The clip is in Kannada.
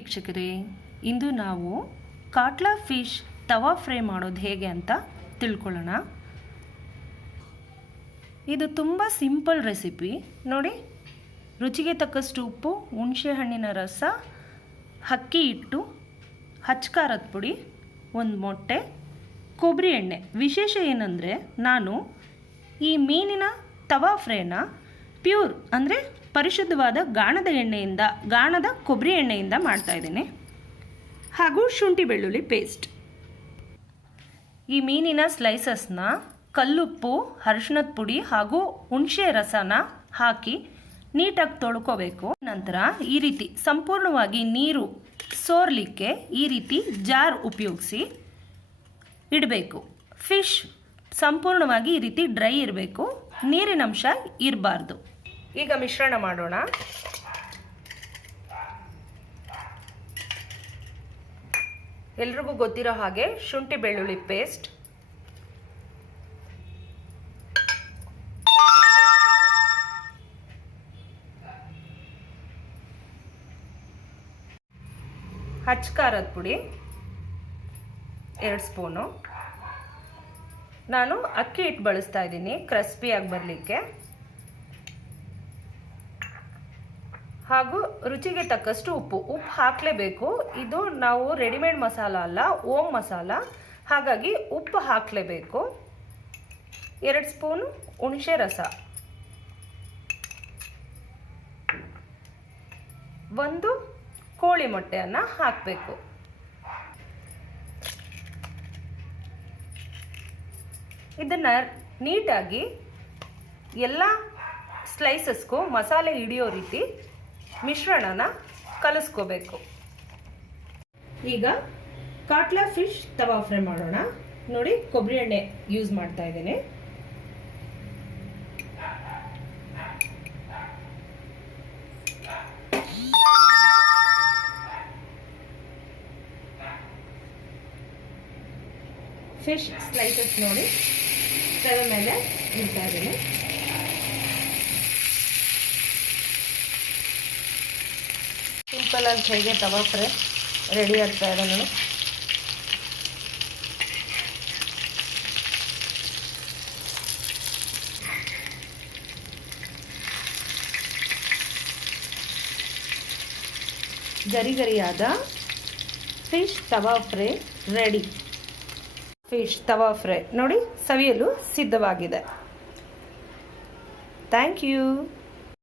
ವೀಕ್ಷಕರೇ, ಇಂದು ನಾವು ಕಾಟ್ಲಾ ಫಿಶ್ ತವಾ ಫ್ರೈ ಮಾಡೋದು ಹೇಗೆ ಅಂತ ತಿಳ್ಕೊಳ್ಳೋಣ. ಇದು ತುಂಬ ಸಿಂಪಲ್ ರೆಸಿಪಿ ನೋಡಿ. ರುಚಿಗೆ ತಕ್ಕಷ್ಟು ಉಪ್ಪು, ಹುಣಸೆ ಹಣ್ಣಿನ ರಸ, ಅಕ್ಕಿ ಹಿಟ್ಟು, ಹಚ್ಕಾರದ ಪುಡಿ, ಒಂದು ಮೊಟ್ಟೆ, ಕೊಬ್ಬರಿ ಎಣ್ಣೆ. ವಿಶೇಷ ಏನಂದರೆ ನಾನು ಈ ಮೀನಿನ ತವಾ ಫ್ರೈನ ಪ್ಯೂರ್ ಅಂದರೆ ಪರಿಶುದ್ಧವಾದ ಗಾಣದ ಕೊಬ್ಬರಿ ಎಣ್ಣೆಯಿಂದ ಮಾಡ್ತಾಯಿದ್ದೀನಿ. ಹಾಗೂ ಶುಂಠಿ ಬೆಳ್ಳುಳ್ಳಿ ಪೇಸ್ಟ್. ಈ ಮೀನಿನ ಸ್ಲೈಸಸ್ನ ಕಲ್ಲುಪ್ಪು, ಅರಿಶಿಣದ ಪುಡಿ ಹಾಗೂ ಹುಣಸೆ ರಸನ ಹಾಕಿ ನೀಟಾಗಿ ತೊಳ್ಕೋಬೇಕು. ನಂತರ ಈ ರೀತಿ ಸಂಪೂರ್ಣವಾಗಿ ನೀರು ಸೋರಲಿಕ್ಕೆ ಈ ರೀತಿ ಜಾರ್ ಉಪಯೋಗಿಸಿ ಇಡಬೇಕು. ಫಿಶ್ ಸಂಪೂರ್ಣವಾಗಿ ಈ ರೀತಿ ಡ್ರೈ ಇರಬೇಕು, ನೀರಿನ ಅಂಶ ಇರಬಾರ್ದು. ಈಗ ಮಿಶ್ರಣ ಮಾಡೋಣ. ಎಲ್ರಿಗೂ ಗೊತ್ತಿರೋ ಹಾಗೆ ಶುಂಠಿ ಬೆಳ್ಳುಳ್ಳಿ ಪೇಸ್ಟ್, ಹಚ್ಕಾರದ ಪುಡಿ 2 ಸ್ಪೂನು. ನಾನು ಅಕ್ಕಿ ಹಿಟ್ಟು ಬಳಸ್ತಾ ಇದ್ದೀನಿ ಕ್ರಿಸ್ಪಿಯಾಗಿ ಬರಲಿಕ್ಕೆ. ಹಾಗೂ ರುಚಿಗೆ ತಕ್ಕಷ್ಟು ಉಪ್ಪು ಹಾಕಲೇಬೇಕು. ಇದು ನಾವು ರೆಡಿಮೇಡ್ ಮಸಾಲ ಅಲ್ಲ, ಓಮ್ ಮಸಾಲ, ಹಾಗಾಗಿ ಉಪ್ಪು ಹಾಕಲೇಬೇಕು. 2 ಸ್ಪೂನು ಹುಣಸೆ ರಸ, 1 ಕೋಳಿ ಮೊಟ್ಟೆಯನ್ನು ಹಾಕಬೇಕು. ಇದನ್ನು ನೀಟಾಗಿ ಎಲ್ಲ ಸ್ಲೈಸಸ್ಗೂ ಮಸಾಲೆ ಹಿಡಿಯೋ ರೀತಿ ಮಿಶ್ರಣನ ಕಲಿಸ್ಕೋಬೇಕು. ಈಗ ಕಾಟ್ಲಾ ಫಿಶ್ ತವಾ ಫ್ರೈ ಮಾಡೋಣ. ನೋಡಿ, ಕೊಬ್ಬರಿ ಎಣ್ಣೆ ಯೂಸ್ ಮಾಡ್ತಾ ಇದ್ದೀನಿ. ಫಿಶ್ ಸ್ಲೈಸಸ್ ನೋಡಿ ತವೆ ಮೇಲೆ ಇಡ್ತಾ ಇದ್ದೀನಿ. ಸಿಂಪಲ್ ಆಗಿ ಹೇಗೆ ತವಾ ಫ್ರೈ ರೆಡಿ ಆಗ್ತಾ ಇದೆ ನೋಡಿ. ಗರಿಗರಿಯಾದ fish tawa fry ready. Fish tawa fry ನೋಡಿ ಸವಿಯಲು ಸಿದ್ಧವಾಗಿದೆ. Thank you.